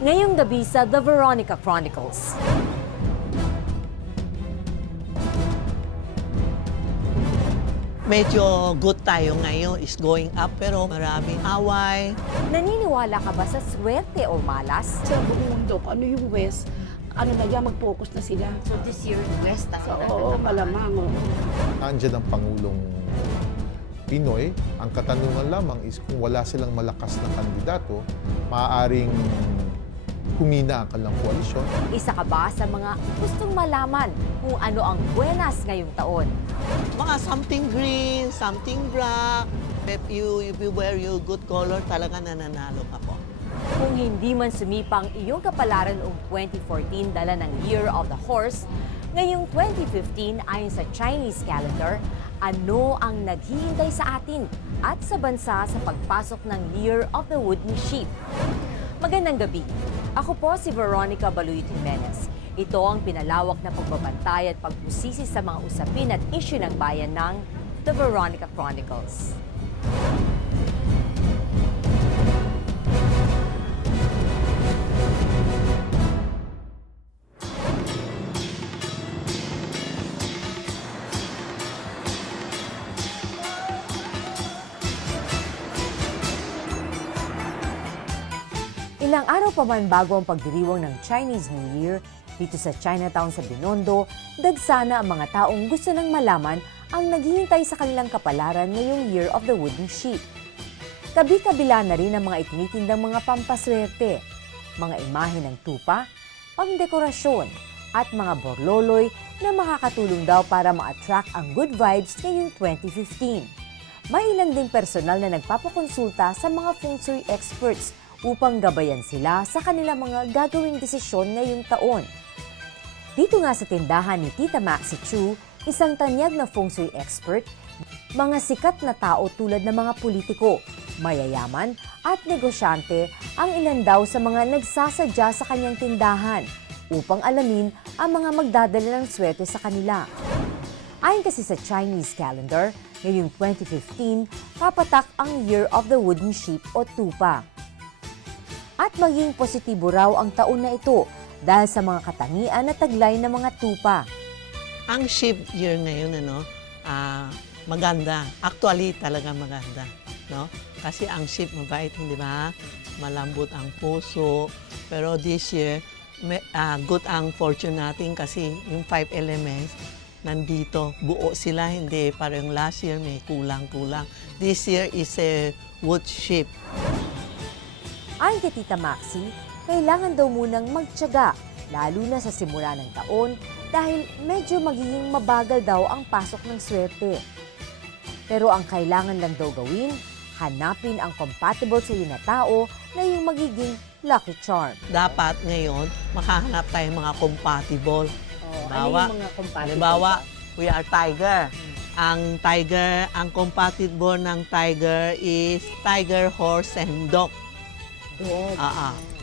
Ngayong gabi sa The Veronica Chronicles. Medyo good tayo ngayon, is going up, pero maraming away. Naniniwala ka ba sa swerte o malas? Sa buong mundo, kung ano yung West, ano na yan, mag-focus na sila. So this year, West So, oo, malamang. Oo. Nandiyan ang Pangulong Pinoy. Ang katanungan lamang is kung wala silang malakas na kandidato, maaaring humina ang kanilang koalisyon. Isa ka ba sa mga gustong malaman kung ano ang buenas ngayong taon? Mga something green, something black. If you wear your good color, talaga nananalo ka po. Kung hindi man sumipang iyong kapalaran noong 2014 dala ng Year of the Horse, ngayong 2015 ayon sa Chinese calendar, ano ang naghihintay sa atin at sa bansa sa pagpasok ng Year of the Wooden Sheep? Magandang gabi. Ako po si Veronica Baluit Jimenez. Ito ang pinalawak na pagbabantay at pagpusisi sa mga usapin at issue ng bayan ng The Veronica Chronicles. Ilang araw pa man bago ang pagdiriwang ng Chinese New Year, dito sa Chinatown sa Binondo, dagsana ang mga taong gusto nang malaman ang naghihintay sa kanilang kapalaran ngayong Year of the Wooden Sheep. Kabi-kabila na rin ang mga itinitindang mga pampaswerte, mga imahe ng tupa, pangdekorasyon, at mga borloloy na makakatulong daw para ma-attract ang good vibes ngayong 2015. May ilan ding personal na nagpapakonsulta sa mga feng shui experts upang gabayan sila sa kanilang mga gagawing desisyon ngayong taon. Dito nga sa tindahan ni Tita Maxi Chu, isang tanyag na feng shui expert, mga sikat na tao tulad ng mga politiko, mayayaman at negosyante ang ilan daw sa mga nagsasadya sa kanyang tindahan upang alamin ang mga magdadala ng swerte sa kanila. Ayon kasi sa Chinese calendar, ngayong 2015, papatak ang Year of the Wooden Sheep o Tupa. At maging positibo raw ang taon na ito dahil sa mga katangian na taglay ng mga tupa. Ang sheep year ngayon, maganda. Actually, talaga maganda. No? Kasi ang sheep mabait, hindi ba? Malambot ang puso. Pero this year, good ang fortune natin kasi yung 5 elements, nandito. Buo sila, hindi. Parang last year may kulang-kulang. This year is a wood sheep. Ayon kay Tita Maxi, kailangan daw munang magtiyaga, lalo na sa simula ng taon dahil medyo magiging mabagal daw ang pasok ng swerte. Pero ang kailangan lang daw gawin, hanapin ang compatible sa iyo na tao na yung magiging lucky charm. Dapat ngayon, makahanap tayo mga compatible. Ano yung mga compatible? Halimbawa, we are tiger. Ang tiger, ang compatible ng tiger is tiger, horse, and dog.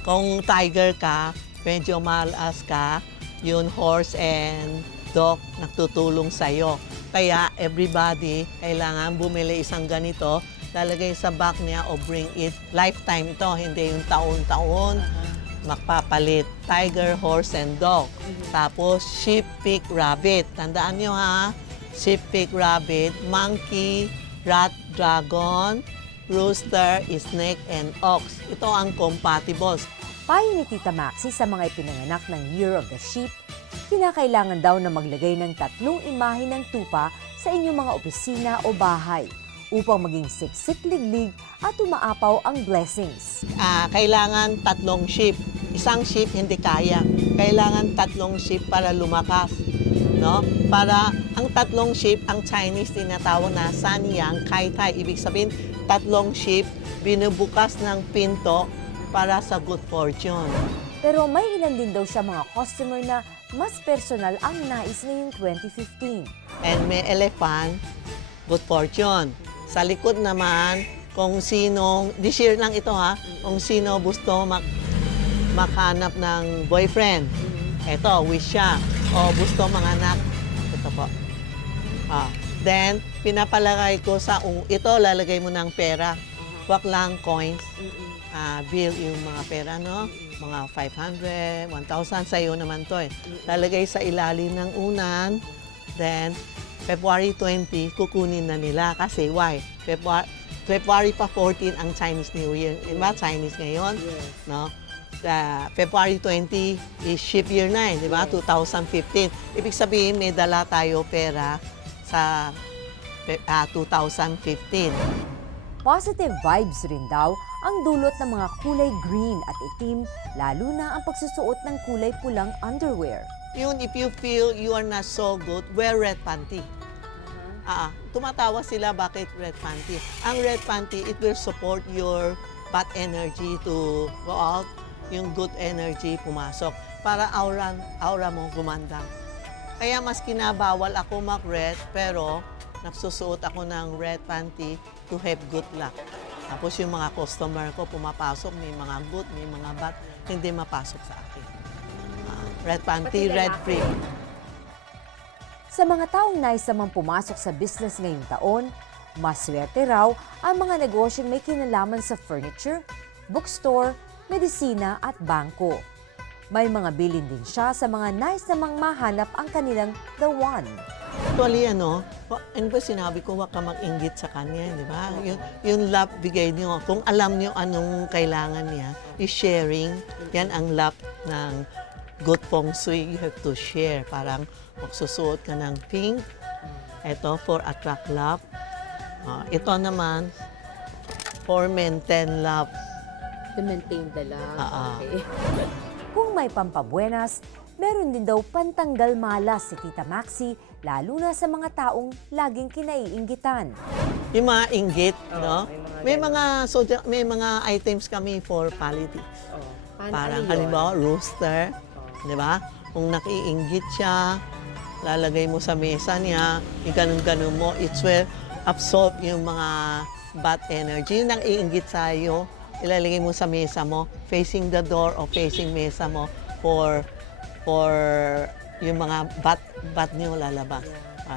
Kung tiger ka, medyo malas ka, yun horse and dog nagtutulong sa'yo. Kaya everybody, kailangan bumili isang ganito, lalagay sa bag niya o bring it. Lifetime ito, hindi yung taon-taon. Magpapalit. Tiger, horse, and dog. Tapos sheep, pig, rabbit. Tandaan nyo ha, sheep, pig, rabbit, monkey, rat, dragon, rooster, snake, and ox. Ito ang compatible. Payo ni Tita Maxi sa mga ipinanganak ng Year of the Sheep, kinakailangan daw na maglagay ng 3 imahe ng tupa sa inyong mga opisina o bahay upang maging siksik-liglig at umaapaw ang blessings. Kailangan 3 sheep. Isang sheep hindi kaya. Kailangan 3 sheep para lumakas. No? Para ang 3 sheep, ang Chinese tinatawag na Sanyang Kaitai. Ibig sabihin, 3 sheep, binubukas ng pinto para sa good fortune. Pero may ilan din daw siya mga customer na mas personal ang nais ngayong 2015. And may elephant, good fortune. Sa likod naman, kung sino, this year lang ito ha, kung sino gusto makahanap ng boyfriend. Ito, wish siya. O gusto manganak. Ito po. Then, pinapalagay ko sa, ito lalagay mo ng pera. Wag lang coins. Bill yung mga pera, no? mga 500, 1,000, sa'yo naman to eh. Lalagay sa ilalim ng unan, then February 20, kukunin na nila. Kasi why? February pa 14 ang Chinese New Year. Diba? Chinese ngayon, no? February 20 is ship year na eh, di ba? 2015. Ibig sabihin, may dala tayo pera sa 2015. Positive vibes rin daw ang dulot ng mga kulay green at itim, lalo na ang pagsusuot ng kulay pulang underwear. Yun, if you feel you are not so good, wear red panty. Tumatawa sila bakit red panty. Ang red panty, it will support your bad energy to go out, yung good energy pumasok para aura mo gumanda. Kaya mas kinabawal ako mag-red, pero nagsusuot ako ng red panty to have good luck. Tapos yung mga customer ko pumapasok, may mga good, may mga bad, hindi mapasok sa akin. Red panty, red free. Sa mga taong nais namang pumasok sa business ngayong taon, mas swerte raw ang mga negosyong may kinalaman sa furniture, bookstore, medisina at bangko. May mga bilin din siya sa mga nais namang mahanap ang kanilang the one. Actually, ano ba sinabi ko, wag ka mag-inggit sa kanya, di ba? Yung love, bigay niyo. Kung alam niyo anong kailangan niya, is sharing. Yan ang love ng good feng shui. You have to share. Parang magsusuot ka ng pink. Ito, for attract love. Ito naman, for maintain love. To maintain the love. Okay. Kung may pampabuenas, meron din daw pantanggal malas si Tita Maxi, lalo na sa mga taong laging kinaiinggitan. Yung mga inggit, no? May mga items kami for politics. Parang halimbawa, rooster, di ba? Kung nakiinggit siya, lalagay mo sa mesa niya, ganun-ganun mo, it will absorb yung mga bad energy. Yung nang-iinggit sa'yo, ilalagay mo sa mesa mo, facing the door o facing mesa mo for yung mga bat niyo lalabas.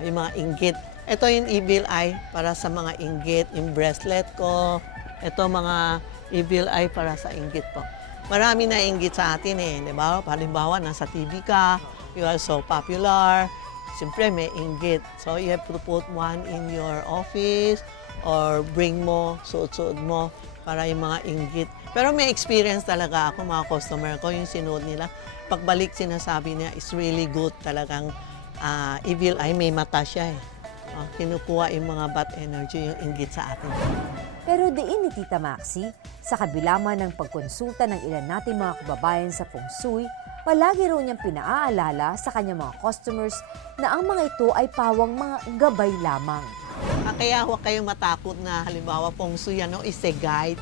Yung mga inggit. Ito yung evil eye para sa mga inggit. Yung bracelet ko. Ito mga evil eye para sa inggit po. Marami na inggit sa atin eh. Di ba? Halimbawa, nasa TV ka. You are so popular. Siyempre, may inggit. So, you have to put one in your office or bring mo, suot-suot mo para yung mga inggit. Pero may experience talaga ako, mga customer ko, yung sinuot nila. Pagbalik, sinasabi niya, is really good talagang evil eye, may mata siya eh. Kinukuha yung mga bad energy, yung inggit sa atin. Pero diin ni Tita Maxi, sa kabila man ng pagkonsulta ng ilan nating mga kababayan sa feng shui, palagi raw niyang pinaaalala sa kanyang mga customers na ang mga ito ay pawang mga gabay lamang. Kaya huwag kayong matakot na halimbawa feng shui is a guide.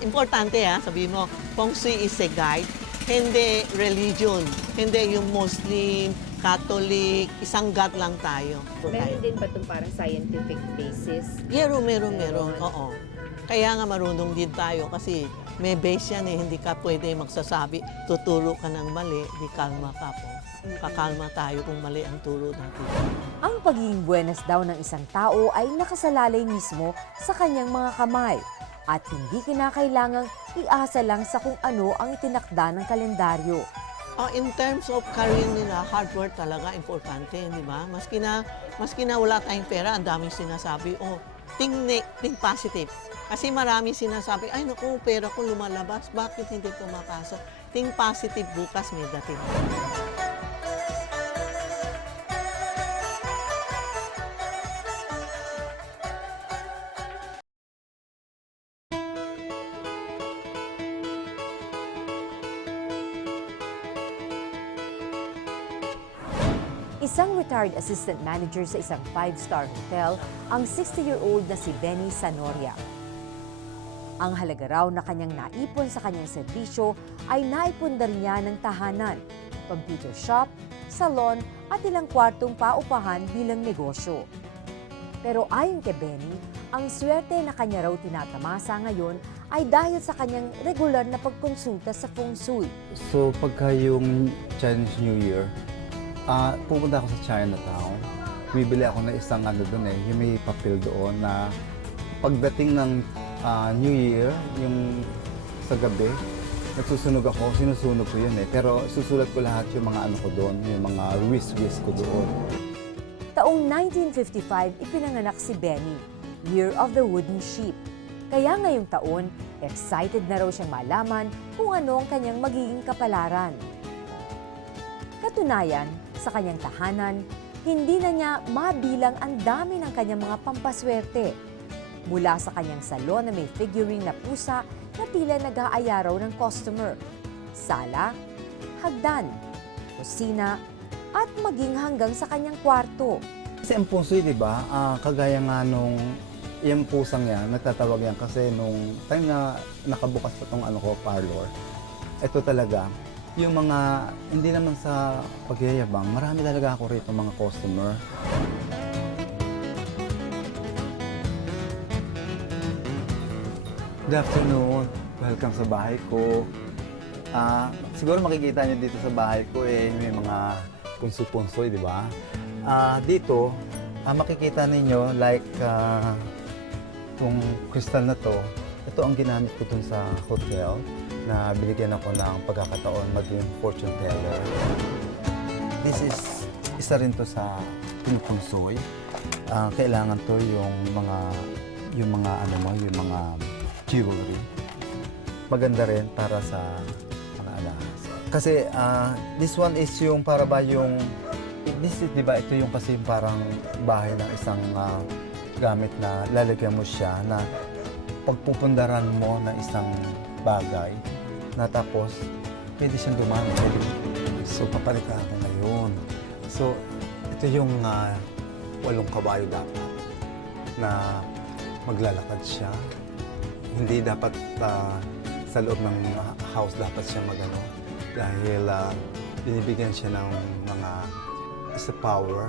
Importante sabihin mo, feng shui is a guide, hindi religion, hindi yung Muslim, Catholic, isang God lang tayo. Meron din ba itong parang scientific basis? Meron. Oo. Kaya nga marunong din tayo kasi may base yan eh. Hindi ka pwede magsasabi, tuturo ka ng mali, di kalma ka po. Kakalma tayo kung mali ang turo natin. Ang pagiging buenas daw ng isang tao ay nakasalalay mismo sa kanyang mga kamay at hindi kinakailangang iasa lang sa kung ano ang itinakda ng kalendaryo. In terms of career nila, hard work talaga importante, di ba? Maski na wala tayong pera, ang daming sinasabi, think positive. Kasi marami sinasabi, ay naku, pera ko lumalabas, bakit hindi pumapasok? Think positive, bukas may dating. Isang retired assistant manager sa isang 5-star hotel ang 60-year-old na si Benny Sanoria. Ang halaga raw na kanyang naipon sa kanyang serbisyo ay naipundar niya ng tahanan, computer shop, salon at ilang kwartong paupahan bilang negosyo. Pero ayon kay Benny, ang swerte na kanya raw tinatamasa ngayon ay dahil sa kanyang regular na pagkonsulta sa feng shui. So pagka yung Chinese New Year, pupunta ako sa Chinatown. Bibili ako ng isang doon yung may papel doon na pagdating ng New Year, yung sa gabi, nagsusunog ako, sinusunog ko yun eh. Pero susulat ko lahat yung mga ano ko doon, yung mga wish ko doon. Taong 1955, ipinanganak si Benny, Year of the Wooden Sheep. Kaya ngayong taon, excited na raw siyang malaman kung ano ang kanyang magiging kapalaran. Katunayan, sa kanyang tahanan, hindi na niya mabilang ang dami ng kanyang mga pampaswerte. Mula sa kanyang salon na may figurine na pusa na tila nag-aaya raw ng customer, sala, hagdan, kusina, at maging hanggang sa kanyang kwarto. Kasi ang puso'y, di ba, kagaya nga nung yung pusang yan, nagtatawag yan kasi nung time na nakabukas pa tong ano ko, parlor, ito talaga, yung mga, hindi naman sa pagyayabang, marami talaga ako rito mga customer. Good afternoon. Welcome sa bahay ko. Siguro makikita niyo dito sa bahay ko may mga punso-punsoy, di ba? Dito, makikita ninyo like itong crystal na to. Ito ang ginamit ko dun sa hotel na binigyan ako ng pagkakataon maging fortune teller. This is isa rin to sa pinupunsoy. Kailangan to yung mga jewelry. Maganda rin para sa mga alahas. Kasi this one is yung para ba yung this is, di ba, ito yung kasi yung parang bahay ng isang gamit na lalagyan mo siya na pagpupundaran mo ng isang bagay na tapos pwede siyang dumami. So papalitan ako ngayon. So ito yung 8 kabayo dapat na maglalakad siya. Hindi dapat sa loob ng house dapat siya magano dahil binibigyan siya ng mga sa power.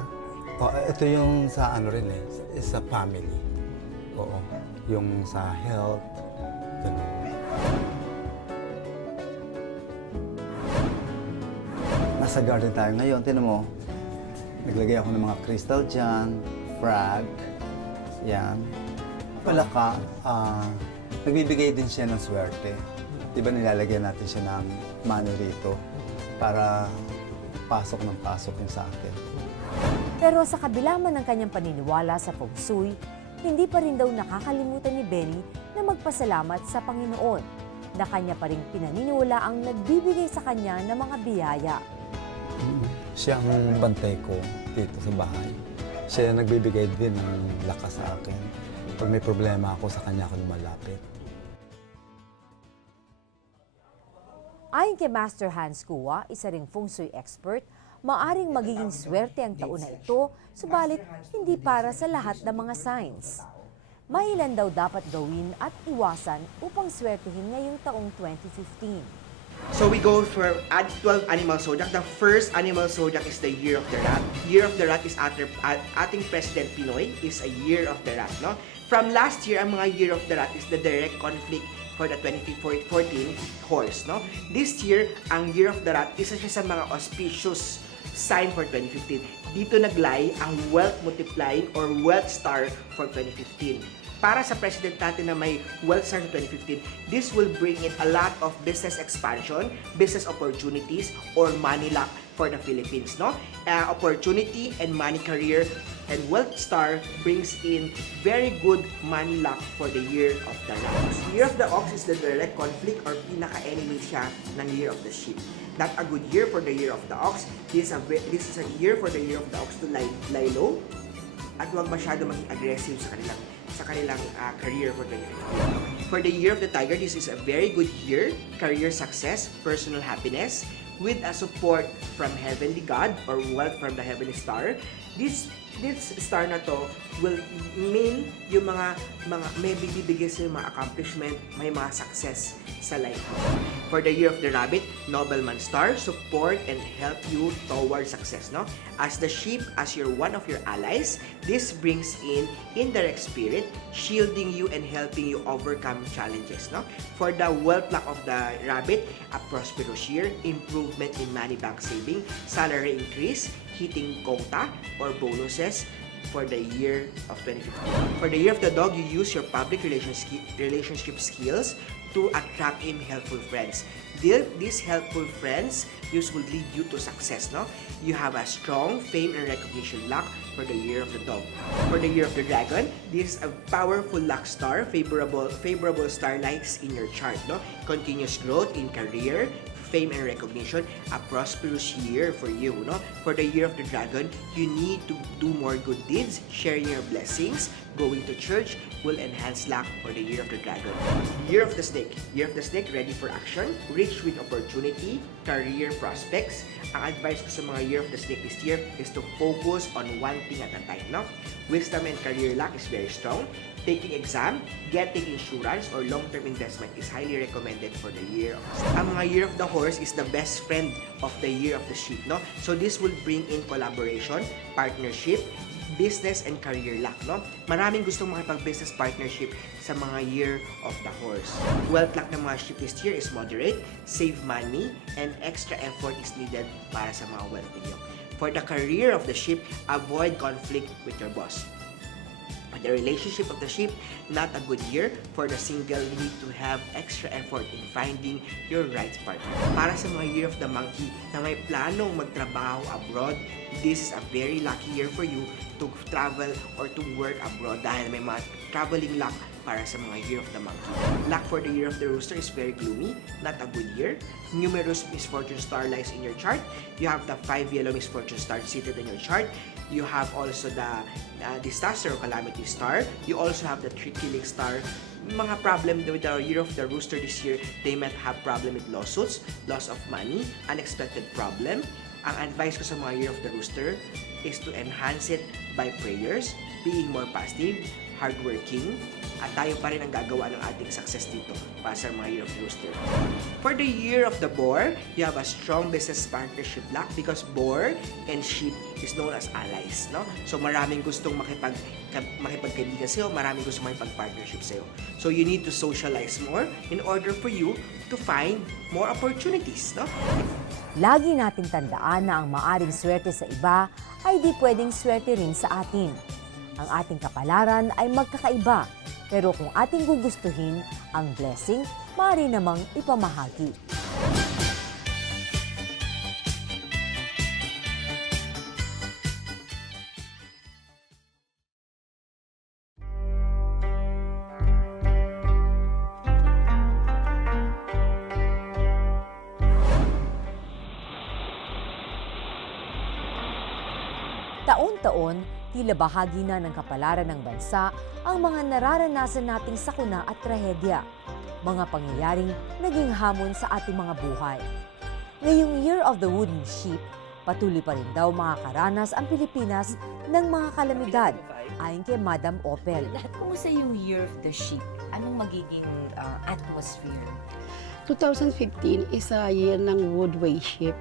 Ito yung sa ano rin sa family. Oo, yung sa health. Ganun. Nasa garden tayo ngayon. Tinan mo, naglagay ako ng mga crystal dyan, frag, yan. Palaka, nagbibigay din siya ng swerte. Di ba nilalagyan natin siya ng money rito para pasok ng pasok yung sa akin. Pero sa kabila man ng kanyang paniniwala sa feng shui, hindi pa rin daw nakakalimutan ni Benny na magpasalamat sa Panginoon na kanya pa rin pinaniniwala ang nagbibigay sa kanya ng mga biyaya. Siya ang bantay ko dito sa bahay. Siya ang nagbibigay din ng lakas sa akin. Pag may problema ako, sa kanya ako lumalapit. Ayon kay Master Hans Kua, isa ring feng shui expert, maaring magiging swerte ang taon na ito, subalit hindi para sa lahat ng mga signs. May ilan daw dapat gawin at iwasan upang swertehin ngayong taong 2015. So we go for 12 animal zodiac. The first animal zodiac is the Year of the Rat. Year of the Rat is ating President Pinoy is a Year of the Rat, no? From last year, ang mga Year of the Rat is the direct conflict for the 2014 horse, no? This year, ang Year of the Rat, isa siya sa mga auspicious sign for 2015. Dito naglay ang wealth multiplying or wealth star for 2015. Para sa president natin na may wealth star 2015, this will bring in a lot of business expansion, business opportunities, or money luck for the Philippines, no? Opportunity and money career and wealth star brings in very good money luck for the Year of the Ox. Year of the Ox is the direct conflict or pinaka-enemy siya ng Year of the Sheep. Not a good year for the Year of the Ox. This is a year for the Year of the Ox to lie low at huwag masyado maging aggressive sa kanilang career for 2015. For the Year of the Tiger, this is a very good year, career success, personal happiness, with a support from Heavenly God or wealth from the Heavenly Star. This star na to will mean yung mga may bibigay sa mga accomplishment, may mga success sa life. For the Year of the Rabbit, Nobleman Star, support and help you toward success, no? As the sheep, as one of your allies, this brings in indirect spirit, shielding you and helping you overcome challenges, no? For the wealth luck of the rabbit, a prosperous year, improvement in money bank saving, salary increase, hitting quota or bonuses for the year of 2015. For the Year of the Dog, you use your public relationship skills to attract in helpful friends. build these helpful friends, this will lead you to success, no? You have a strong fame and recognition luck for the year of the dog. For the year of the dragon, this is a powerful luck star, favorable star likes in your chart, no? Continuous growth in career, fame and recognition, a prosperous year for you, no? For the year of the dragon, you need to do more good deeds, sharing your blessings, going to church will enhance luck for the year of the dragon. Year of the snake. Year of the snake, ready for action, rich with opportunity, career prospects. Ang advice ko sa mga year of the snake this year is to focus on one thing at a time, no? Wisdom and career luck is very strong. Taking exam, getting insurance, or long-term investment is highly recommended for the year of the snake. Ang mga year of the horse is the best friend of the year of the sheep, no? So this will bring in collaboration, partnership, business and career luck, no? Maraming gustong makipag-business partnership sa mga year of the horse. Wealth luck ng mga sheep this year is moderate, save money, and extra effort is needed para sa mga wealth ninyo. For the career of the sheep, avoid conflict with your boss. The relationship of the sheep, not a good year. For the single, you need to have extra effort in finding your right partner. Para sa mga year of the monkey na may planong magtrabaho abroad, this is a very lucky year for you to travel or to work abroad dahil may mga traveling luck para sa mga year of the monkey. Luck for the year of the rooster is very gloomy, not a good year. Numerous misfortune star lies in your chart. You have the 5 yellow misfortune stars seated in your chart. You have also the disaster or calamity star. You also have the tree killing star. Mga problem with the year of the rooster this year, they might have problem with lawsuits, loss of money, unexpected problem. Ang advice ko sa mga year of the rooster is to enhance it by prayers, being more positive, hardworking, at tayo pa rin ang gagawa ng ating success dito para sa mga year of the rooster. For the year of the boar, you have a strong business partnership luck because boar and sheep is known as allies, no? So maraming gustong makipagkaibigan sa'yo, maraming gustong makipag-partnership sa'yo. So you need to socialize more in order for you to find more opportunities, no? Lagi nating tandaan na ang maaring swerte sa iba ay di pwedeng swerte rin sa atin. Ang ating kapalaran ay magkakaiba, pero kung ating gugustuhin ang blessing, maaari namang ipamahagi. Taon-taon, tila bahagi na ng kapalaran ng bansa ang mga nararanasan nating sakuna at trahedya, mga pangyayaring naging hamon sa ating mga buhay. Ngayong Year of the Wooden Sheep, patuloy pa rin daw makakaranas ang Pilipinas ng mga kalamidad, ayon kay Madam Opel. Kumusta yung Year of the Sheep? Anong magiging atmosphere? 2015 is a year ng woodway sheep.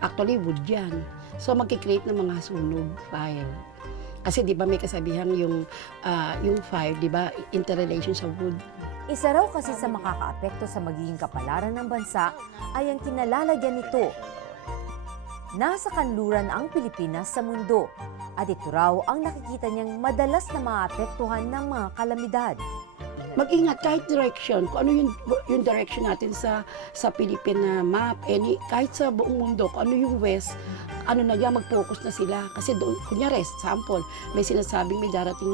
Actually, wood yan. So, magkikreate ng mga sunog, fire. Kasi di ba may kasabihan yung fire, di ba, interrelation sa wood. Isa raw kasi sa makakaapekto sa magiging kapalaran ng bansa ay ang kinalalagyan nito. Nasa kanluran ang Pilipinas sa mundo at ito raw ang nakikita niyang madalas na maapektuhan ng mga kalamidad. Mag-ingat kahit direction, kung ano yung direction natin sa Philippine map, kahit sa buong mundo, kung ano yung west, ano na yan, mag-focus na sila. Kasi doon, kunyari, sample, may sinasabing may darating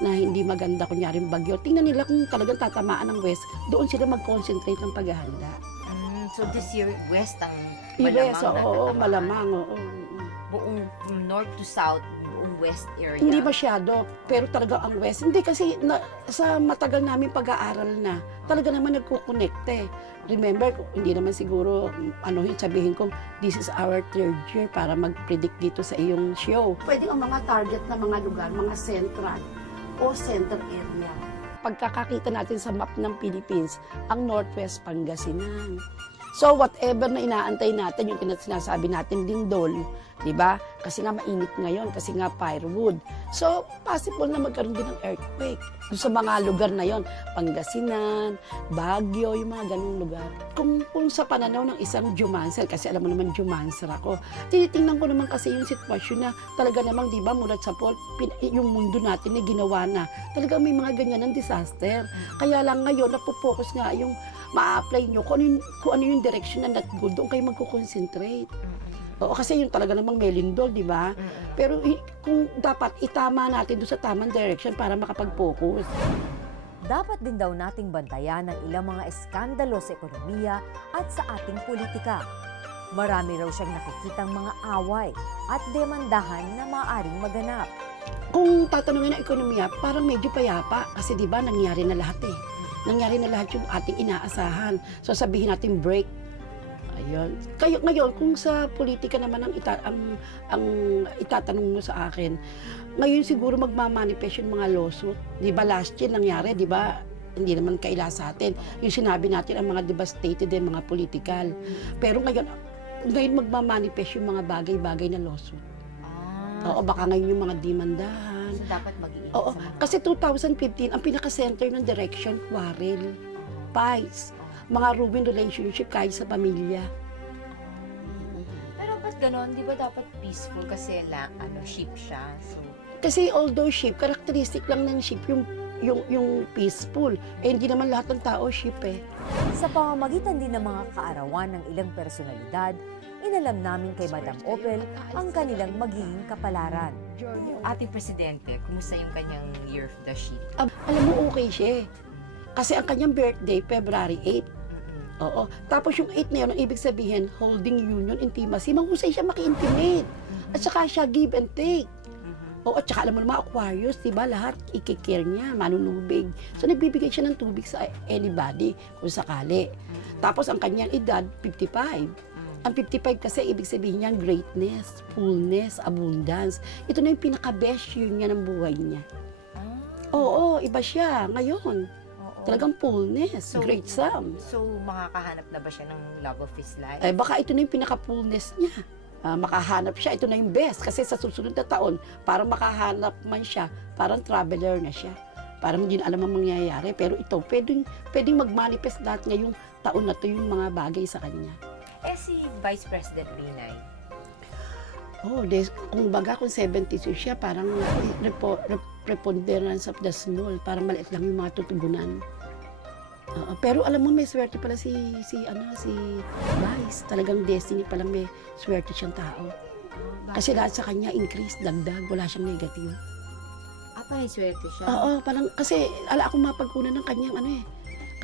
na hindi maganda, kunyari bagyo. Tingnan nila kung talagang tatamaan ng west, doon sila mag-concentrate ng paghahanda. So this year, west ang West, malamang oo, malamang, oo. buong from north to south, buong west area. Hindi masyado, pero talaga ang west. Hindi kasi sa matagal namin pag-aaral na, talaga naman nagkukonekte. Remember, hindi naman siguro sabihin kong this is our third year para mag-predict dito sa iyong show. Pwede ang mga target na mga lugar, mga central o center area. Pagkakakita natin sa map ng Philippines, ang Northwest Pangasinan. So whatever na inaantay natin, yung sinasabi natin Lindol, di ba? Kasi nga mainit ngayon, kasi nga firewood. So, possible na magkaroon din ng earthquake. Doon sa mga lugar na yon, Pangasinan, Baguio, yung mga ganung lugar. Kung sa pananaw ng isang geomancer, kasi alam mo naman geomancer ako, tinitingnan ko naman kasi yung sitwasyon na talaga namang, di ba, mulat sa Paul, yung mundo natin na ginawa na, talaga may mga ganyan ng disaster. Kaya lang ngayon, napopokus nga yung ma-apply nyo kung ano yung direction na not good, doon kayo magkukonsentrate. Oo, kasi yung talaga namang melindol, di ba? Pero kung dapat itama natin doon sa tamang direction para makapag-focus. Dapat din daw nating bantayan ang ilang mga eskandalo sa ekonomiya at sa ating politika. Marami raw siyang nakikitang mga away at demandahan na maaaring maganap. Kung tatanungin ng ekonomiya, parang medyo payapa kasi di ba nangyari na lahat eh. Nangyari na lahat yung ating inaasahan. So sabihin natin break. Ayun. Ngayon, kung sa politika naman ang itatanong mo sa akin, ngayon siguro magmamanifest yung mga lawsuit. Di ba last year nangyari, di ba? Hindi naman kaila sa atin. Yung sinabi natin ang mga devastated yung mga political. Pero ngayon magmamanifest yung mga bagay-bagay na lawsuit. Oo, baka ngayon yung mga demandahan. So, dapat mag-iingat Oo, sa mga... kasi 2015, ang pinaka-center ng direction, quarrel, fights, mga ruin relationship kahit sa pamilya. Pero ba't ganon? Di ba dapat peaceful? Kasi ship siya. So, Kasi although ship, characteristic lang ng ship yung peaceful. Eh, hindi naman lahat ng tao ship eh. Sa pamamagitan din ng mga kaarawan ng ilang personalidad, inalam namin kay Madam Opel ang kanilang magiging kapalaran. yung ating presidente, kumusta yung kanyang year of the sheep? Alam mo, okay siya eh. Kasi ang kanyang birthday, February 8. Oo. Tapos yung 8 na yun, ang ibig sabihin, holding union, intimacy, mahusay siya maki-intimate. At saka siya give and take. Oo, at saka alam mo naman, Aquarius, diba, lahat ikikare niya, manunubig. So, nagbibigay siya ng tubig sa anybody, kung sakali. Tapos, ang kanyang edad, 55. Ang 55 kasi, ibig sabihin niya, greatness, fullness, abundance. Ito na yung pinaka-best year niya ng buhay niya. Oo, iba siya ngayon. Talagang fullness, So, great sum. So, makakahanap na ba siya ng love of his life? Eh, baka ito na yung pinaka-fullness niya. Makahanap siya, ito na yung best. Kasi sa susunod na taon, parang makahanap man siya, parang traveler na siya. Parang hindi na alam ang mangyayari. Pero ito, pwedeng mag-manifest lahat ngayong taon na to yung mga bagay sa kanya. Eh, si Vice President Binay, Kung baga, kung 72 siya, parang preponderance of the small, parang maliit lang yung mga tutugunan. Pero alam mo, may swerte pala si Vice. Talagang destiny palang may swerte siyang tao. Kasi lahat sa kanya increase, dagdag, wala siyang negative. may swerte siya. Oo, parang, kasi ala akong mapagkunan ng kanyang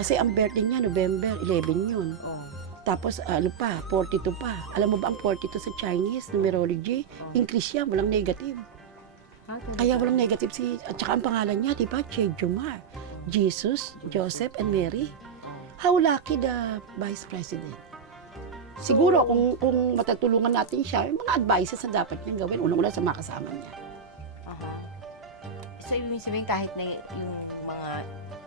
Kasi ang birthday niya, November 11 yun. Oh. Tapos, 42 pa. Alam mo ba ang 42 sa Chinese, numerology? Increase yan, walang negative. Kaya walang negative at saka ang pangalan niya, di ba? Chejumar. Jesus, Joseph, and Mary. How lucky the Vice President. Siguro, kung matatulungan natin siya, yung mga advices na dapat niyang gawin, unang-una sa mga kasama niya. So, ibig sabihin kahit na yung mga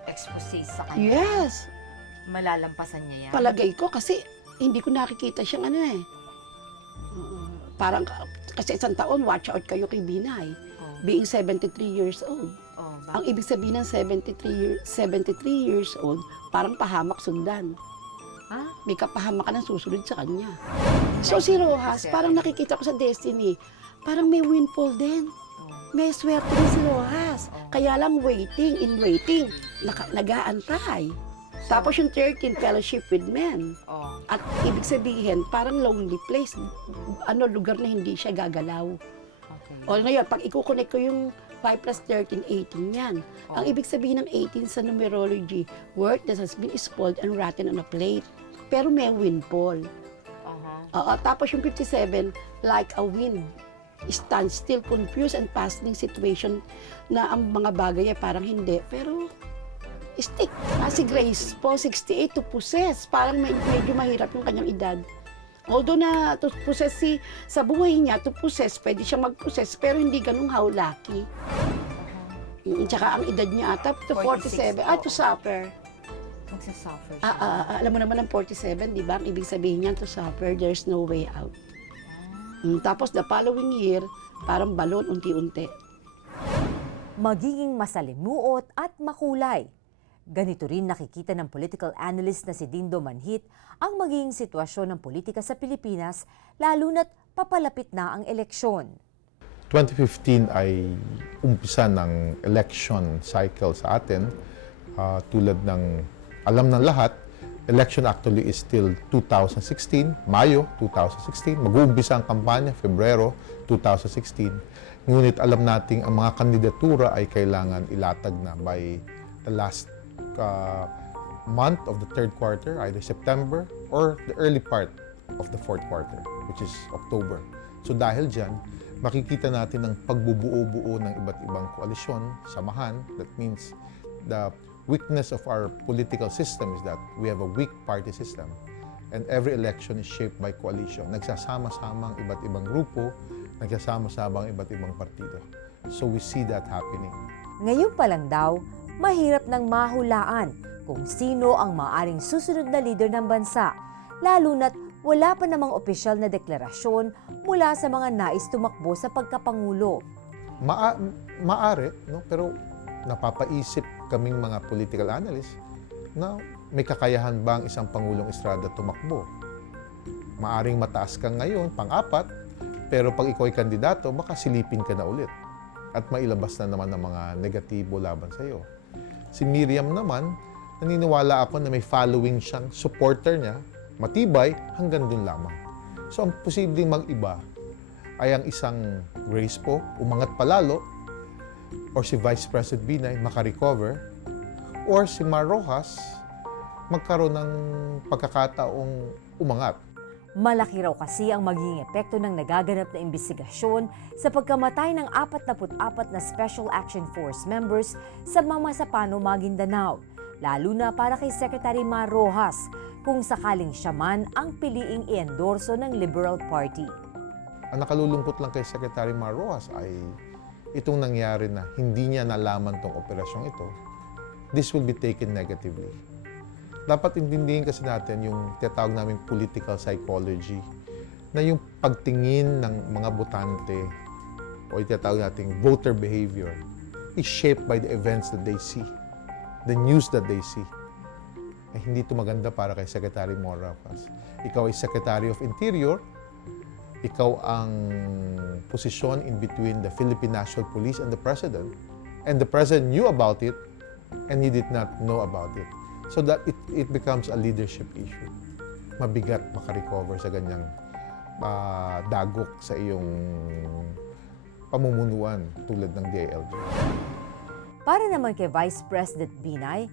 exposes sa kanya, Yes! malalampasan niya yan? Palagay ko, kasi hindi ko nakikita siyang parang, kasi isang taon, watch out kayo kay Binay. Oh. Being 73 years old. Oh, Ang ibig sabihin ng 73 years old, parang pahamak sundan. May kapahamakan ng susunod sa kanya. So si Rojas, parang nakikita ko sa Destiny, parang may windfall din. May swerte din si Rojas. Kaya lang waiting, nag-aantay. Tapos yung 13, fellowship with men. Oh. At ibig sabihin, parang lonely place. Lugar na hindi siya gagalaw. Okay. O ngayon, pag i-connect ko yung 5 plus 13, 18 yan. Ang ibig sabihin ng 18 sa numerology, work that has been spoiled and rotten on a plate. Pero may windfall. Tapos yung 57, like a wind. Stand still, confused and passing situation na ang mga bagay ay parang hindi. Pero stick. Si Grace po, 68 to possess. Parang medyo mahirap yung kanyang edad. Although na to possess sa buhay niya, to possess, pwede siya mag-possess, pero hindi ganung how lucky. Tsaka ang edad niya ata, to 47, to suffer. Magsasuffer siya. Alam mo naman ang 47, di ba? Ang ibig sabihin niya, to suffer, there's no way out. Tapos the following year, parang balon unti-unti. Magiging masalimuot at makulay. Ganito rin nakikita ng political analyst na si Dindo Manhit ang magiging sitwasyon ng politika sa Pilipinas lalo na't papalapit na ang eleksyon. 2015 ay umpisa ng election cycle sa atin. Tulad ng alam ng lahat, election actually is still 2016, Mayo 2016. Mag-uumpisa ang kampanya, Febrero 2016. Ngunit alam nating ang mga kandidatura ay kailangan ilatag na by the last month of the third quarter, either September or the early part of the fourth quarter, which is October. So dahil dyan, makikita natin ang pagbubuo-buo ng iba't ibang koalisyon, samahan. That means the weakness of our political system is that we have a weak party system. And every election is shaped by coalition. Nagsasama-sama ang iba't ibang grupo, nagsasama-sama ang iba't ibang partido. So we see that happening. Ngayon pa lang daw, mahirap nang mahulaan kung sino ang maaaring susunod na leader ng bansa, lalo na't wala pa namang opisyal na deklarasyon mula sa mga nais tumakbo sa pagkapangulo. Maari, no? Pero napapaisip kaming mga political analysts na may kakayahan ba ang isang Pangulong Estrada tumakbo? Maaring mataas ka ngayon, pang-apat, pero pag ikaw ay kandidato, baka silipin ka na ulit at mailabas na naman ang mga negatibo laban sa iyo. Si Miriam naman, naniniwala ako na may following siyang supporter niya, matibay hanggang dun lamang. So ang posibleng mag-iba ay ang isang Grace Poe, umangat palalo, or si Vice President Binay makarecover, or si Mar Rojas magkaroon ng pagkakataong umangat. Malaki raw kasi ang magiging epekto ng nagaganap na imbestigasyon sa pagkamatay ng 44 na Special Action Force members sa Mamasapano, Maguindanao, lalo na para kay Secretary Mar Rojas kung sakaling siya man ang piliing i-endorso ng Liberal Party. Ang nakalulungkot lang kay Secretary Mar Rojas ay itong nangyari na hindi niya nalaman tong operasyong ito. This will be taken negatively. Dapat intindihin kasi natin yung tinatawag naming political psychology na yung pagtingin ng mga botante o yung tinatawag nating voter behavior is shaped by the events that they see, the news that they see. Eh, hindi ito maganda para kay Secretary Mar Rojas. Ikaw ay Secretary of Interior, ikaw ang posisyon in between the Philippine National Police and the President, and the President knew about it and he did not know about it. So that it becomes a leadership issue. Mabigat makarecover sa ganyang dagok sa iyong pamumunuan tulad ng DILG. Para naman kay Vice President Binay,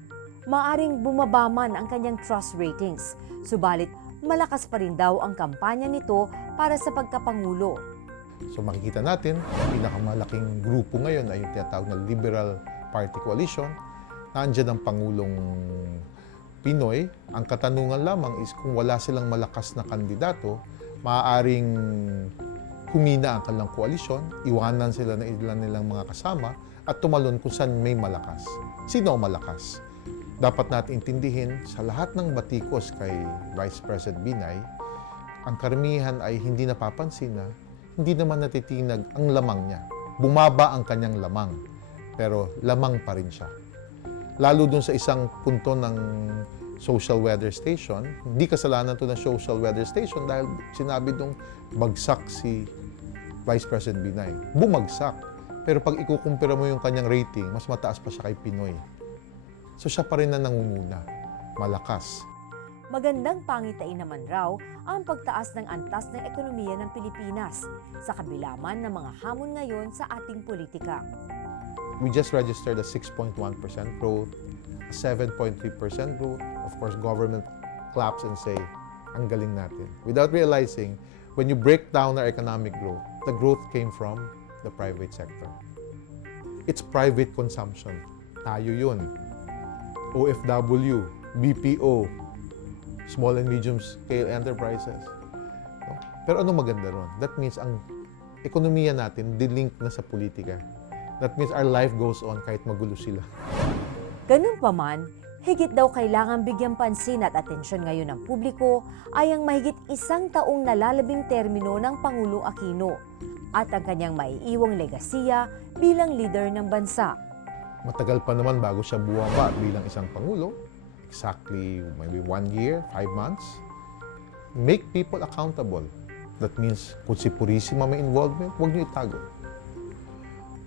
maaring bumaba man ang kanyang trust ratings, subalit malakas pa rin daw ang kampanya nito para sa pagkapangulo. So makikita natin, ang pinakamalaking grupo ngayon ay yung tinatawag na Liberal Party Coalition. Nandiyan ang Pangulong Pinoy. Ang katanungan lamang is kung wala silang malakas na kandidato, maaaring humina ang kanilang koalisyon, iwanan sila ng ilan nilang mga kasama, at tumalon kung saan may malakas. Sino ang malakas? Dapat natin intindihin sa lahat ng batikos kay Vice President Binay, ang karamihan ay hindi napapansin na hindi naman natitinag ang lamang niya. Bumaba ang kanyang lamang, pero lamang pa rin siya. Lalo dun sa isang punto ng social weather station, hindi kasalanan to ng social weather station dahil sinabi dong bagsak si Vice President Binay. Bumagsak. Pero pag ikukumpira mo yung kanyang rating, mas mataas pa siya kay Pinoy. So siya pa rin na nangunguna. Malakas. Magandang pangitain naman raw ang pagtaas ng antas ng ekonomiya ng Pilipinas sa kabila man ng mga hamon ngayon sa ating politika. We just registered a 6.1% growth, a 7.3% growth. Of course, government claps and say, ang galing natin. Without realizing, when you break down our economic growth, the growth came from the private sector. It's private consumption. Tayo yun. OFW, BPO, small and medium scale enterprises. No? Pero ano maganda ron? That means ang ekonomiya natin dilink na sa politika. That means our life goes on kahit magulo sila. Ganun pa man, higit daw kailangan bigyan pansin at atensyon ngayon ng publiko ay ang mahigit 1 taong nalalabing termino ng Pangulong Aquino at ang kanyang maiiwang legasiya bilang leader ng bansa. Matagal pa naman bago siya buwaba bilang isang Pangulo. Exactly maybe 1 year, 5 months. Make people accountable. That means kung si Purisima may involvement, huwag niyo itago.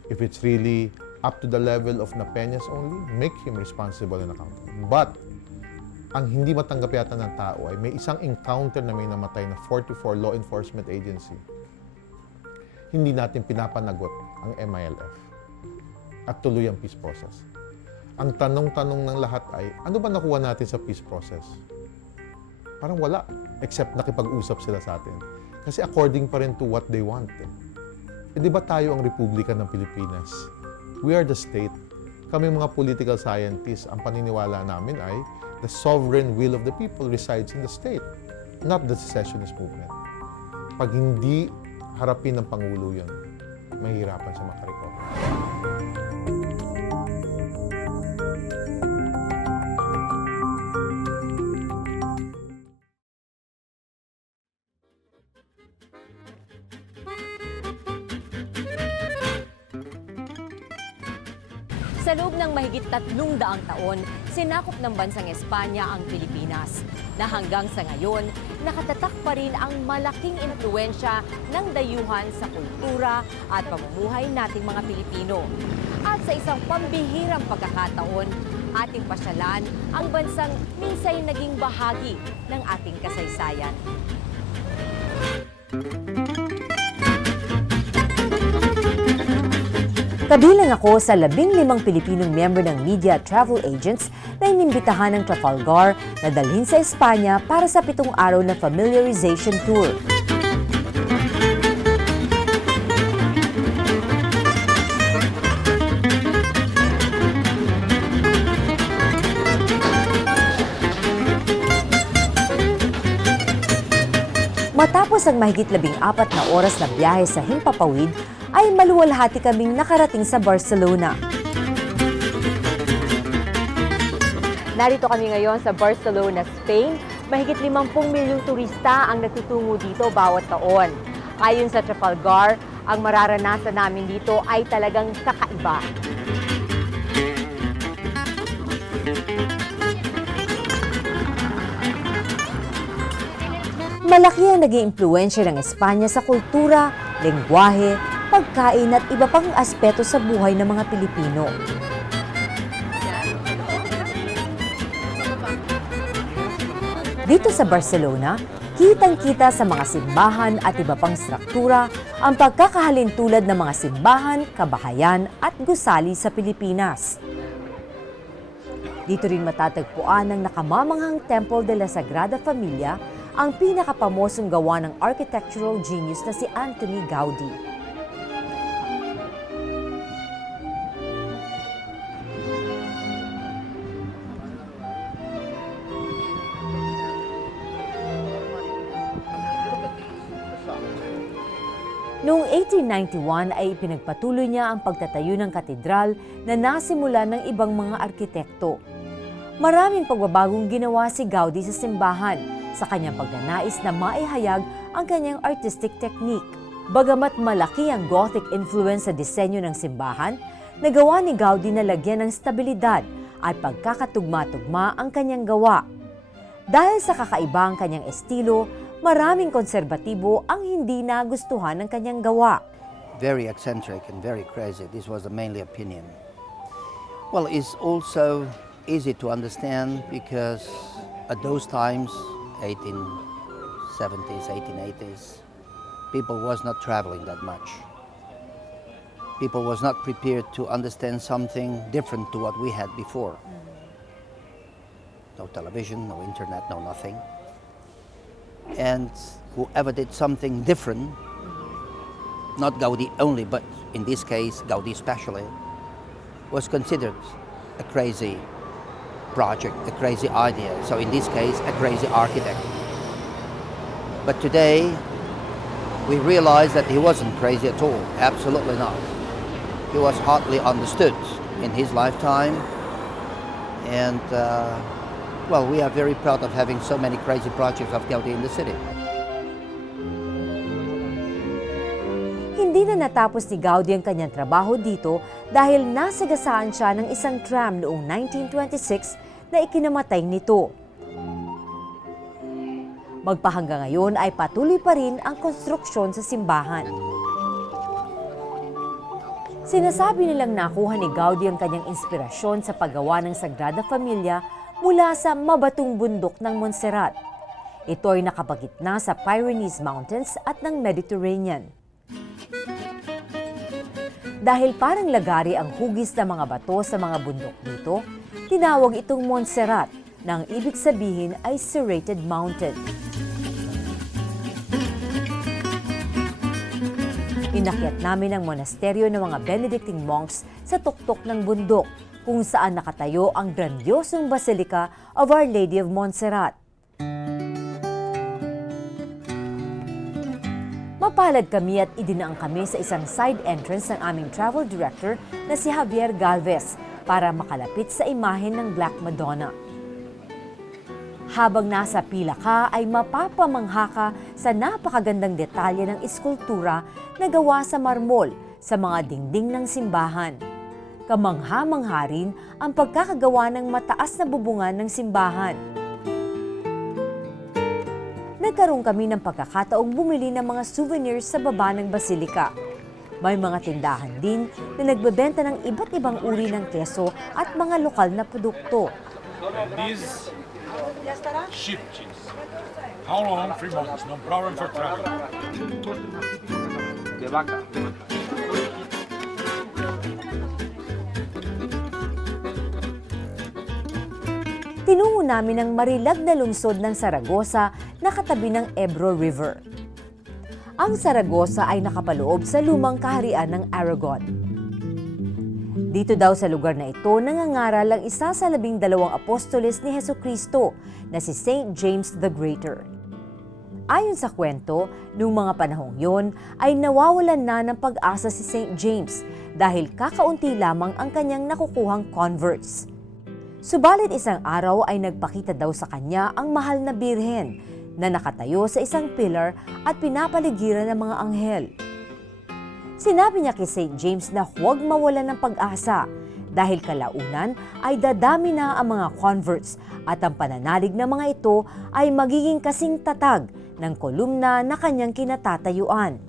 If it's really up to the level of Napeñas only, make him responsible and accountable. But, ang hindi matanggap yata ng tao ay may isang encounter na may namatay na 44 law enforcement agency. Hindi natin pinapanagot ang MILF at tuloy ang peace process. Ang tanong-tanong ng lahat ay, ano ba nakuha natin sa peace process? Parang wala, except nakipag-usap sila sa atin. Kasi according pa rin to what they want. Eh di ba tayo ang Republika ng Pilipinas? We are the state. Kami mga political scientists, ang paniniwala namin ay the sovereign will of the people resides in the state, not the secessionist movement. Pag hindi harapin ng Pangulo yun, mahihirapan siya makarecover. Sa loob ng mahigit 300 taon, sinakop ng bansang Espanya ang Pilipinas, na hanggang sa ngayon, nakatatak pa rin ang malaking impluensya ng dayuhan sa kultura at pamumuhay nating mga Pilipino. At sa isang pambihirang pagkakataon, ating pasyalan ang bansang minsay naging bahagi ng ating kasaysayan. Kabilang ako sa 15 Pilipinong miyembro ng media at travel agents na inimbitahan ng Trafalgar na dalhin sa Espanya para sa 7 araw na familiarization tour. Matapos ang mahigit 14 na oras na biyahe sa himpapawid, ay maluwalhati kaming nakarating sa Barcelona. Narito kami ngayon sa Barcelona, Spain. Mahigit 50 milyong turista ang natutungo dito bawat taon. Ayon sa Trafalgar, ang mararanasan namin dito ay talagang kakaiba. Malaki ang naging impluwensya ng Espanya sa kultura, lengguwahe, pagkain at iba pang aspeto sa buhay ng mga Pilipino. Dito sa Barcelona, kitang-kita sa mga simbahan at iba pang struktura ang pagkakahalintulad ng mga simbahan, kabahayan at gusali sa Pilipinas. Dito rin matatagpuan ang nakamamanghang Temple de la Sagrada Familia, ang pinakapamosong gawa ng architectural genius na si Antoni Gaudí. Noong 1891 ay ipinagpatuloy niya ang pagtatayo ng katedral na nasimula ng ibang mga arkitekto. Maraming pagbabagong ginawa si Gaudí sa simbahan sa kanyang pagnanais na maihayag ang kanyang artistic technique. Bagamat malaki ang Gothic influence sa disenyo ng simbahan, nagawa ni Gaudí na lagyan ng stabilidad at pagkakatugma-tugma ang kanyang gawa. Dahil sa kakaiba ang kanyang estilo, maraming konserbatibo ang hindi nagustuhan ng kanyang gawa. Very eccentric and very crazy. This was the mainly opinion. Well, it's also easy to understand because at those times, 1870s, 1880s, people was not traveling that much. People was not prepared to understand something different to what we had before. No television, no internet, no nothing. And whoever did something different, not Gaudí only, but in this case, Gaudí especially, was considered a crazy project, a crazy idea. So in this case, a crazy architect. But today, we realize that he wasn't crazy at all, absolutely not. He was hardly understood in his lifetime, And well, we are very proud of having so many crazy projects of Gaudi in the city. Hindi na natapos ni Gaudi ang kanyang trabaho dito dahil nasagasaan siya ng isang tram noong 1926 na ikinamatay nito. Magpahanggang ngayon ay patuloy pa rin ang konstruksyon sa simbahan. Sinasabi nilang nakuha ni Gaudi ang kanyang inspirasyon sa paggawa ng Sagrada Familia mula sa mabatong bundok ng Montserrat. Ito ay nakapagitna sa Pyrenees Mountains at ng Mediterranean. Dahil parang lagari ang hugis ng mga bato sa mga bundok dito, tinawag itong Montserrat na ang ibig sabihin ay serrated mountain. Inakyat namin ang monasteryo ng mga Benedictine monks sa tuktok ng bundok kung saan nakatayo ang grandiosong Basilica of Our Lady of Montserrat. Mapalad kami at idinaang kami sa isang side entrance ng aming travel director na si Javier Galvez para makalapit sa imahen ng Black Madonna. Habang nasa pila ka ay mapapamangha ka sa napakagandang detalye ng iskultura na gawa sa marmol sa mga dingding ng simbahan. Kamangha-mangha rin ang pagkakagawa ng mataas na bubungan ng simbahan. Nagkaroon kami ng pagkakataong bumili ng mga souvenirs sa baba ng basilika. May mga tindahan din na nagbebenta ng iba't ibang uri ng keso at mga lokal na produkto. These sheep cheese. How long? 3 months. No problem for travel. De vaca. Tinungo namin ang marilag na lungsod ng Saragossa na katabi ng Ebro River. Ang Saragossa ay nakapaloob sa lumang kaharian ng Aragon. Dito daw sa lugar na ito nangangaral ang isa sa 12 apostoles ni Hesukristo na si Saint James the Greater. Ayon sa kwento, noong mga panahong yon ay nawawalan na ng pag-asa si Saint James dahil kakaunti lamang ang kanyang nakukuhang converts. Subalit isang araw ay nagpakita daw sa kanya ang mahal na birhen na nakatayo sa isang pillar at pinapaligiran ng mga anghel. Sinabi niya kay St. James na huwag mawalan ng pag-asa dahil kalaunan ay dadami na ang mga converts at ang pananalig ng mga ito ay magiging kasing tatag ng kolumna na kanyang kinatatayuan.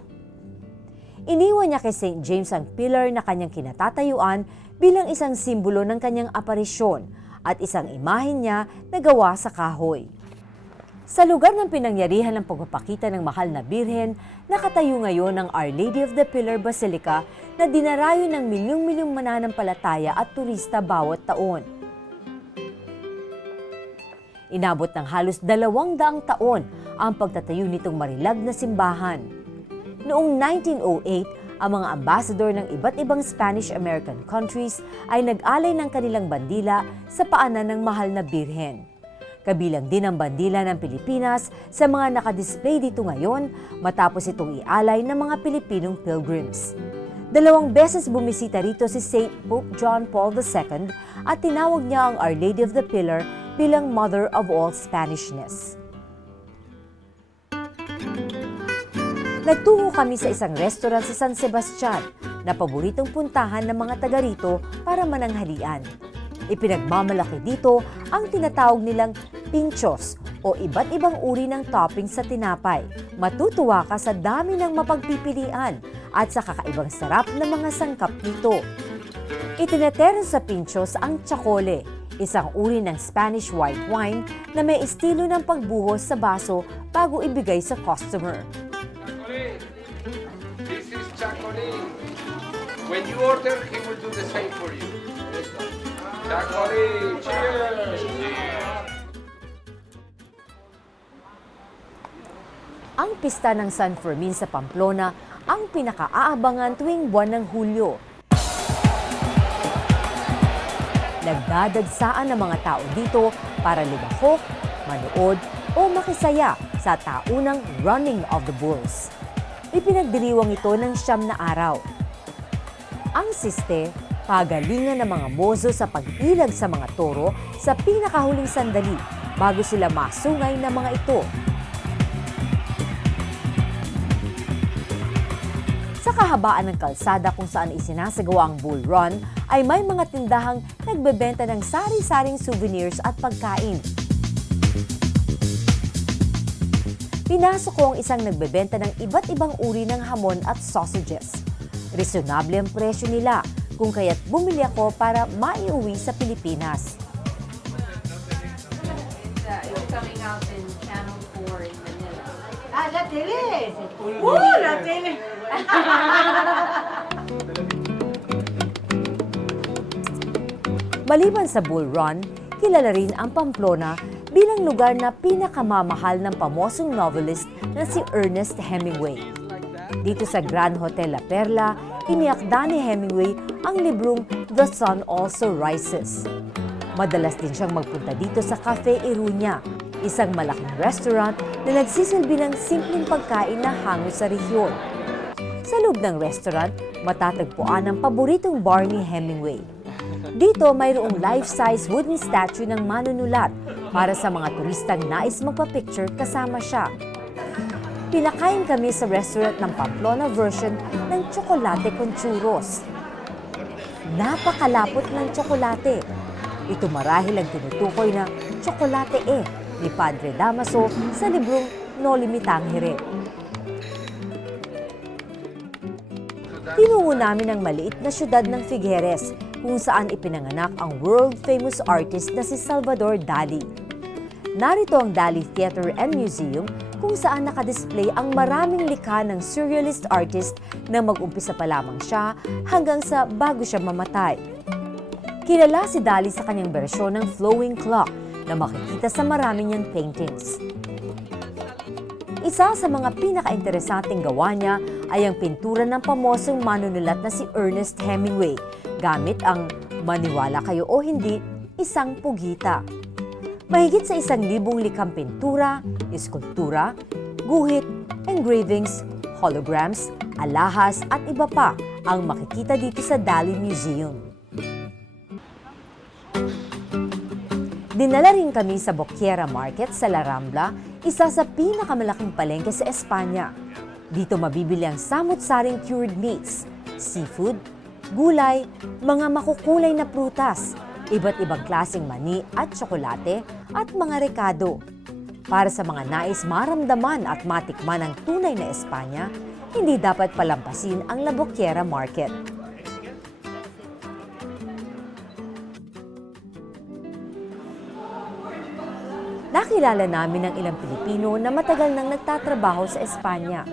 Iniwan niya kay St. James ang pillar na kanyang kinatatayuan bilang isang simbolo ng kanyang aparisyon at isang imahen niya na gawa sa kahoy. Sa lugar ng pinangyarihan ng pagpapakita ng mahal na birhen, nakatayo ngayon ang Our Lady of the Pillar Basilica na dinarayo ng milyong-milyong mananampalataya at turista bawat taon. Inabot ng halos 200 taon ang pagtatayo nitong marilag na simbahan. Noong 1908, ang mga ambassador ng iba't ibang Spanish-American countries ay nag-alay ng kanilang bandila sa paanan ng mahal na birhen. Kabilang din ang bandila ng Pilipinas sa mga nakadisplay dito ngayon matapos itong ialay ng mga Pilipinong pilgrims. 2 beses bumisita rito si St. Pope John Paul II at tinawag niya ang Our Lady of the Pillar bilang Mother of all Spanishness. Nagtungo kami sa isang restaurant sa San Sebastian na paboritong puntahan ng mga taga rito para mananghalian. Ipinagmamalaki dito ang tinatawag nilang pinchos o iba't ibang uri ng toppings sa tinapay. Matutuwa ka sa dami ng mapagpipilian at sa kakaibang sarap ng mga sangkap nito. Itinetero sa pinchos ang chacole, isang uri ng Spanish white wine na may estilo ng pagbuhos sa baso bago ibigay sa customer. This is Chacoli. When you order, he will do the same for you. Chacoli, cheers! Ang pista ng San Fermin sa Pamplona ang pinakaaabangan tuwing buwan ng Hulyo. Nagdadagsaan ng mga tao dito para lumahok, manood o makisaya sa taunang Running of the Bulls. Ipinagdiriwang ito ng 9 na araw. Ang siste, Pagalingan ng mga mozo sa pag-ilag sa mga toro sa pinakahuling sandali bago sila masungay ng mga ito. Sa kahabaan ng kalsada kung saan isinasagawa ang bull run ay may mga tindahang nagbebenta ng sari-saring souvenirs at pagkain. Pinasok ko ang isang nagbebenta ng iba't ibang uri ng hamon at sausages. Reasonable ang presyo nila, kung kaya't bumili ako para maiuwi sa Pilipinas. It's coming out in Channel 4 in Manila. La tele! La tele! Maliban sa Bull Run, kilala rin ang Pamplona bilang lugar na pinakamamahal ng pamosong novelist na si Ernest Hemingway. Dito sa Grand Hotel La Perla, iniakda ni Hemingway ang librong The Sun Also Rises. Madalas din siyang magpunta dito sa Cafe Iruña, isang malaking restaurant na nagsisilbi ng simpleng pagkain na hango sa rehiyon. Sa loob ng restaurant, matatagpuan ang paboritong bar ni Hemingway. Dito mayroong life-size wooden statue ng manunulat para sa mga turistang nais magpa-picture kasama siya. Pinakain kami sa restaurant ng Pamplona version ng tsokolate con churros. Napakalapot ng tsokolate. Ito marahil ang tinutukoy na tsokolate ni Padre Damaso sa librong Noli Me Tangere. Tinungo namin ang maliit na syudad ng Figueres kung saan ipinanganak ang world-famous artist na si Salvador Dali. Narito ang Dali Theater and Museum kung saan nakadisplay ang maraming likha ng surrealist artist na mag-umpisa pa lamang siya hanggang sa bago siya mamatay. Kilala si Dali sa kanyang bersyon ng flowing clock na makikita sa marami niyang paintings. Isa sa mga pinaka-interesanting gawa niya ay ang pintura ng pamosong manunulat na si Ernest Hemingway gamit ang maniwala kayo o hindi, isang pugita. Mahigit sa 1,000 likhang pintura, eskultura, guhit, engravings, holograms, alahas at iba pa ang makikita dito sa Dali Museum. Dinala rin kami sa Boquiera Market sa La Rambla, isa sa pinakamalaking palengke sa Espanya. Dito mabibili ang samut-saring cured meats, seafood, gulay, mga makukulay na prutas, iba't ibang klaseng mani at tsokolate at mga rekado. Para sa mga nais maramdaman at matikman ang tunay na Espanya, hindi dapat palampasin ang La Boquiera Market. Nakilala namin ang ilang Pilipino na matagal nang nagtatrabaho sa Espanya.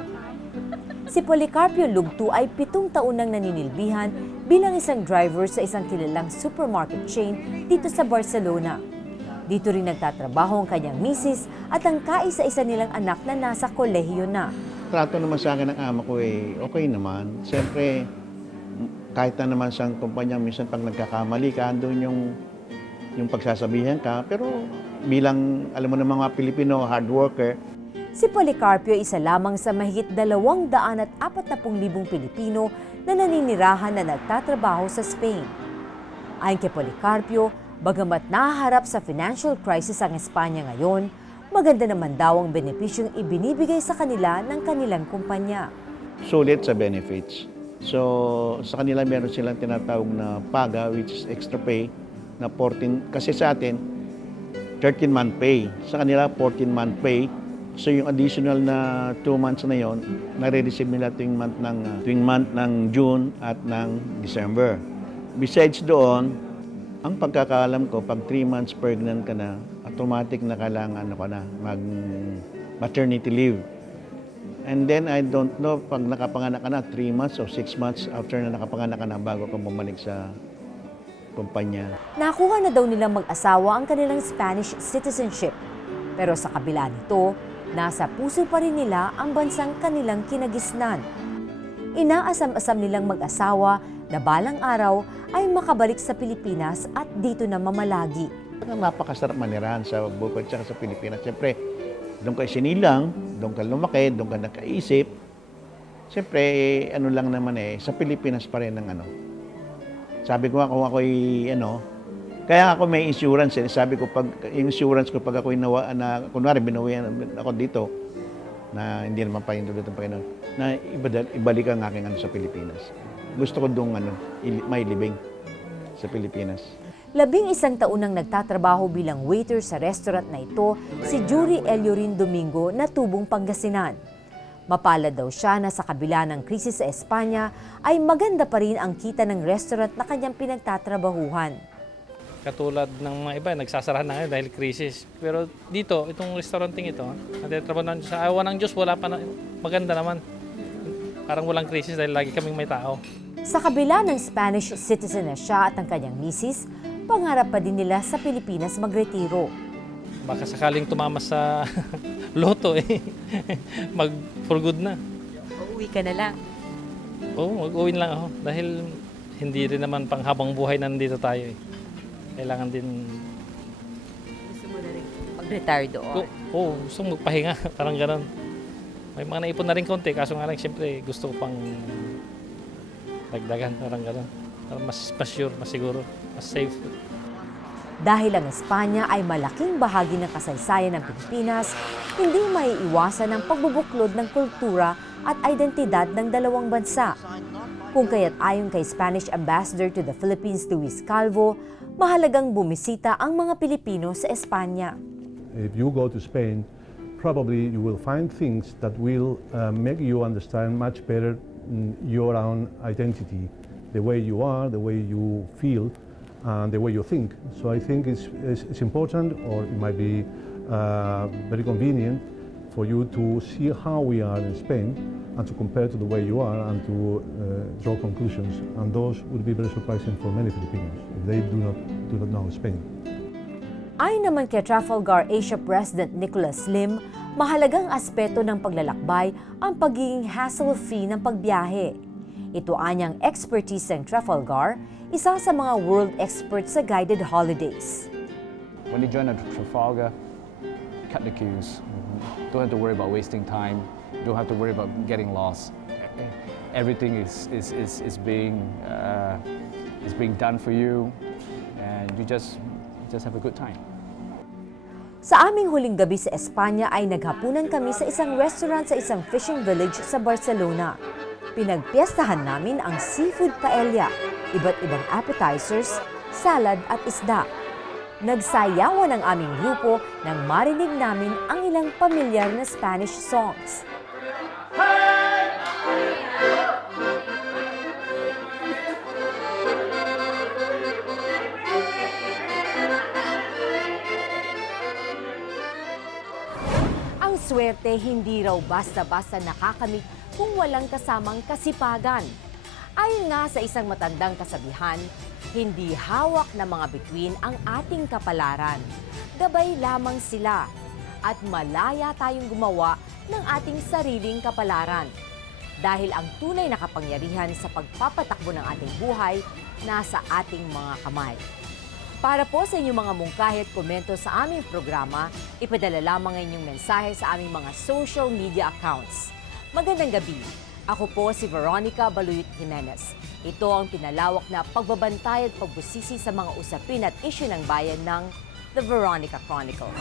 Si Policarpio Lugto ay 7 taon nang naninilbihan bilang isang driver sa isang kilalang supermarket chain dito sa Barcelona. Dito rin nagtatrabaho ang kanyang misis at ang kaisa-isa nilang anak na nasa kolehiyo na. Trato naman sa akin ng ama ko okay naman. Siyempre, kahit na naman sa kumpanya, minsan pag nagkakamali ka, andun yung pagsasabihan ka. Pero bilang, alam mo na mga Pilipino, hard worker. Si Policarpio isa lamang sa mahigit 240,000 Pilipino na naninirahan na nagtatrabaho sa Spain. Ayon kay Policarpio, bagamat nahaharap sa financial crisis ang Espanya ngayon, maganda naman daw ang benepisyong ibinibigay sa kanila ng kanilang kumpanya. Sulit sa benefits. So, sa kanila meron silang tinatawag na paga, which is extra pay, na 14, kasi sa atin, 13-month pay. Sa kanila, 14-month pay. So yung additional na 2 months na yon, nare-receive nila tuwing month ng June at ng December. Besides doon, ang pagkakaalam ko, pag 3 months pregnant ka na, automatic na kailangan mag-maternity leave. And then I don't know, pag nakapanganak ka na, 3 months o 6 months after na nakapanganak ka na, bago ka bumalik sa kumpanya. Nakuha na daw nilang mag-asawa ang kanilang Spanish citizenship. Pero sa kabila nito, nasa puso pa rin nila ang bansang kanilang kinagisnan. Inaasam-asam nilang mag-asawa na balang araw ay makabalik sa Pilipinas at dito na mamalagi. Napakasarap manirahan sa bukod at sa Pilipinas. Siyempre, doon ka sinilang, doon ka lumaki, doon ka nakaisip. Siyempre, ano lang naman sa Pilipinas pa rin ang Sabi ko nga kung ako'y kaya ako may insurance Sabi ko pag yung insurance ko pag ako'y kunwari binuwian ako dito na hindi naman pahinulot ng Panginoon na ibalik ang aking sa Pilipinas. Gusto ko dong may libing sa Pilipinas. 11 taon nang nagtatrabaho bilang waiter sa restaurant na ito si Jury Eliorin Domingo na tubong Pangasinan. Mapalad daw siya na sa kabila ng krisis sa Espanya ay maganda pa rin ang kita ng restaurant na kanyang pinagtatrabahuhan. Katulad ng mga iba, nagsasarahan na ngayon dahil krisis. Pero dito, itong restauranting ito, natitrabaho na sa awa ng Diyos, wala pa na, maganda naman. Parang walang krisis dahil lagi kaming may tao. Sa kabila ng Spanish citizen na siya at ang kanyang misis, pangarap pa din nila sa Pilipinas magretiro. Baka sakaling tumama sa loto mag for good na. Uuwi ka na lang. Oo, mag-uwi lang ako dahil hindi rin naman panghabang buhay na nandito tayo Kailangan din... Gusto mo na rin mag-retire doon? Oo, gusto mong magpahinga, parang gano'n. May mga naipon na rin konti, kaso nga lang siyempre gusto ko pang dagdagan, parang gano'n. Para mas sure, mas siguro, mas safe. Dahil ang Espanya ay malaking bahagi ng kasaysayan ng Pilipinas, hindi maiiwasan ang pagbubuklod ng kultura at identidad ng dalawang bansa. Kung kaya't ayon kay Spanish Ambassador to the Philippines, Luis Calvo, mahalagang bumisita ang mga Pilipino sa Espanya. If you go to Spain, probably you will find things that will make you understand much better your own identity, the way you are, the way you feel, and the way you think. So I think it's important, or it might be very convenient for you to see how we are in Spain and to compare to the way you are and to draw conclusions. And those would be very surprising for many Filipinos if they do not know Spain. Ayon naman kay Trafalgar Asia President Nicholas Lim, mahalagang aspeto ng paglalakbay ang pagiging hassle-free ng pagbiyahe. Ito anyang expertise ng Trafalgar, isa sa mga world experts sa guided holidays. When you join a Trafalgar, cut the queues. Don't have to worry about wasting time. Don't have to worry about getting lost. Everything is being done for you, and you just have a good time. Sa aming huling gabi sa Espanya ay naghapunan kami sa isang restaurant sa isang fishing village sa Barcelona. Pinagpiestahan namin ang seafood paella, iba't ibang appetizers, salad at isda. Nagsayawan ang aming grupo nang marinig namin ang ilang pamilyar na Spanish songs. Ang swerte hindi raw basta-basta nakakamit kung walang kasamang kasipagan. Ayon nga sa isang matandang kasabihan, hindi hawak na mga bituin ang ating kapalaran. Gabay lamang sila at malaya tayong gumawa ng ating sariling kapalaran. Dahil ang tunay na kapangyarihan sa pagpapatakbo ng ating buhay nasa ating mga kamay. Para po sa inyong mga mungkahi at komento sa aming programa, ipadala lamang ang inyong mensahe sa aming mga social media accounts. Magandang gabi. Ako po si Veronica Baluyot Jimenez. Ito ang pinalawak na pagbabantay at pagbusisi sa mga usapin at isyu ng bayan ng The Veronica Chronicles.